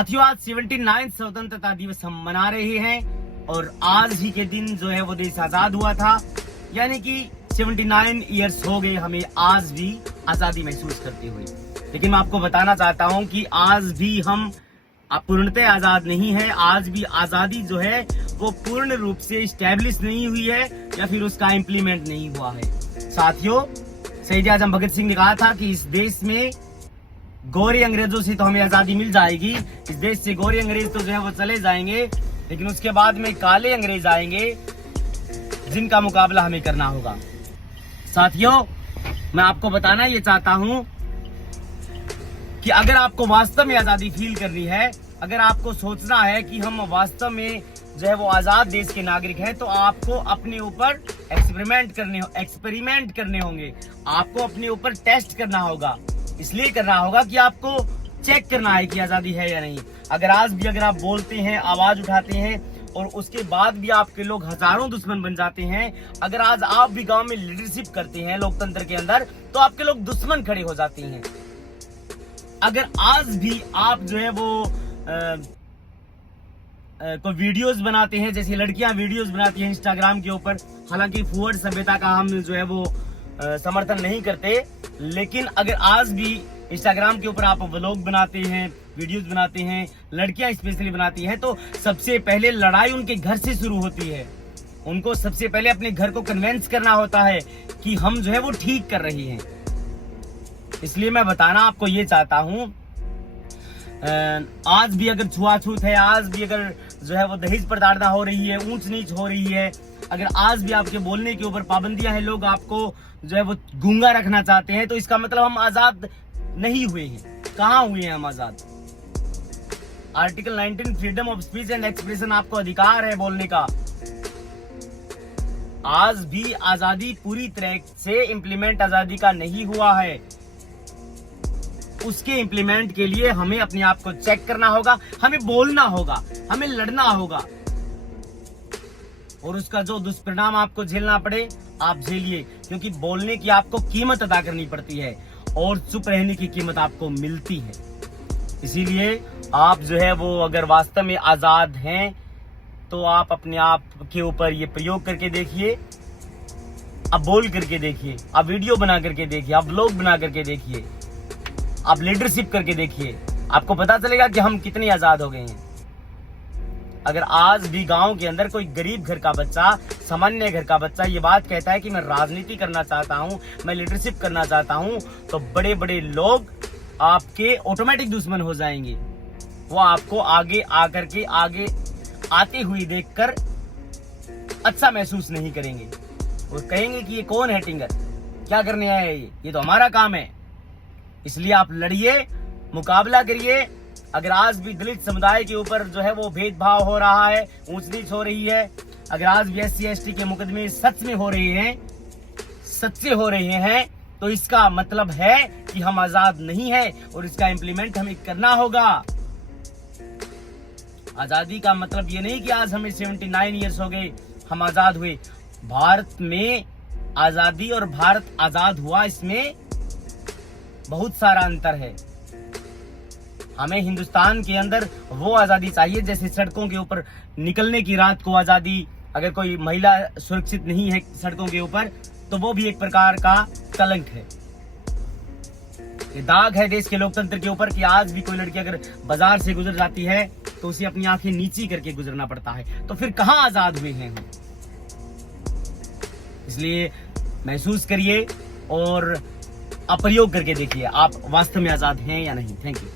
साथियों, आज 79 स्वतंत्रता दिवस हम मना रहे हैं और आज ही के दिन जो है वो देश आजाद हुआ था। यानी कि 79 ईयर्स हो गए हमें आज भी आजादी महसूस करते हुए। लेकिन मैं आपको बताना चाहता हूं कि आज भी हम पूर्णतः आजाद नहीं है। आज भी आजादी जो है वो पूर्ण रूप से स्टैब्लिश नहीं हुई है या फिर उसका इम्प्लीमेंट नहीं हुआ है। साथियों, शहीद आजम भगत सिंह ने कहा था कि इस देश में गोरे अंग्रेजों से तो हमें आजादी मिल जाएगी, इस देश से गोरे अंग्रेज तो जो है वो चले जाएंगे, लेकिन उसके बाद में काले अंग्रेज आएंगे जिनका मुकाबला हमें करना होगा। साथियों, मैं आपको बताना ये चाहता हूं कि अगर आपको वास्तव में आजादी फील करनी है, अगर आपको सोचना है कि हम वास्तव में जो है वो आजाद देश के नागरिक हैं, तो आपको अपने ऊपर एक्सपेरिमेंट करने होंगे। आपको अपने ऊपर टेस्ट करना होगा। इसलिए करना होगा कि आपको चेक करना है कि आजादी है या नहीं। अगर आज भी अगर आप बोलते हैं, आवाज उठाते हैं और उसके बाद भी आपके लोग हजारों दुश्मन बन जाते हैं, अगर आज आप भी गांव में लीडरशिप करते हैं लोकतंत्र के अंदर, तो आपके लोग दुश्मन खड़े हो जाते हैं। अगर आज भी आप जो है वो कोई वीडियोस बनाते हैं, जैसे लड़कियां वीडियोस बनाती हैं इंस्टाग्राम के ऊपर, हालांकि फॉरवर्ड सभ्यता का हम जो है वो समर्थन नहीं करते, लेकिन अगर आज भी इंस्टाग्राम के ऊपर आप व्लॉग बनाते हैं, वीडियोस बनाते हैं, लड़कियां स्पेशली बनाती हैं, तो सबसे पहले लड़ाई उनके घर से शुरू होती है। उनको सबसे पहले अपने घर को कन्विंस करना होता है कि हम जो है वो ठीक कर रही हैं। इसलिए मैं बताना आपको ये चाहता हूं, आज भी अगर छुआछूत है, आज भी अगर जो है वो दहेज प्रताड़ना हो रही है, ऊंच नीच हो रही है, अगर आज भी आपके बोलने के ऊपर पाबंदियां हैं, लोग आपको जो है वो गूंगा रखना चाहते हैं, तो इसका मतलब हम आजाद नहीं हुए हैं। कहां हुए हैं हम आजाद? Article 19 freedom of speech and expression, आपको अधिकार है बोलने का। आज भी आजादी पूरी तरह से इम्प्लीमेंट आजादी का नहीं हुआ है। उसके इम्प्लीमेंट के लिए हमें अपने आप को चेक करना होगा, हमें बोलना होगा, हमें लड़ना होगा, और उसका जो दुष्परिणाम आपको झेलना पड़े आप झेलिए, क्योंकि बोलने की आपको कीमत अदा करनी पड़ती है और चुप रहने की कीमत आपको मिलती है। इसीलिए आप जो है वो अगर वास्तव में आजाद हैं, तो आप अपने आप के ऊपर ये प्रयोग करके देखिए, आप बोल करके देखिए, आप वीडियो बना करके देखिए, आप व्लॉग बना करके देखिए, आप लीडरशिप करके देखिए, आपको पता चलेगा कि हम कितने आजाद हो गए हैं। अगर आज भी गांव के अंदर कोई गरीब घर का बच्चा, सामान्य घर का बच्चा ये बात कहता है कि मैं राजनीति करना चाहता हूं, मैं लीडरशिप करना चाहता हूं, तो बड़े बड़े लोग आपके ऑटोमेटिक दुश्मन हो जाएंगे। वो आपको आगे आकर के आगे आते हुए देखकर अच्छा महसूस नहीं करेंगे। वो कहेंगे कि ये कौन है टिंगर, क्या करने आया है ये तो हमारा काम है। इसलिए आप लड़िए, मुकाबला करिए। अगर आज भी दलित समुदाय के ऊपर जो है वो भेदभाव हो रहा है, ऊंच नीच हो रही है, अगर आज भी SC ST के मुकदमे सच में हो रहे हैं, सच्चे हो रहे हैं, तो इसका मतलब है कि हम आजाद नहीं है और इसका इम्प्लीमेंट हमें करना होगा। आजादी का मतलब ये नहीं कि आज हमें 79 ईयर्स हो गए, हम आजाद हुए। भारत में आजादी और भारत आजाद हुआ, इसमें बहुत सारा अंतर है। हमें हिंदुस्तान के अंदर वो आजादी चाहिए जैसे सड़कों के ऊपर निकलने की रात को आजादी। अगर कोई महिला सुरक्षित नहीं है सड़कों के ऊपर, तो वो भी एक प्रकार का कलंक है, ये दाग है देश के लोकतंत्र के ऊपर कि आज भी कोई लड़की अगर बाजार से गुजर जाती है तो उसे अपनी आंखें नीची करके गुजरना पड़ता है। तो फिर कहां आजाद हुए हैं हम? इसलिए महसूस करिए और आप प्रयोग करके देखिए, आप वास्तव में आजाद हैं या नहीं। Thank you.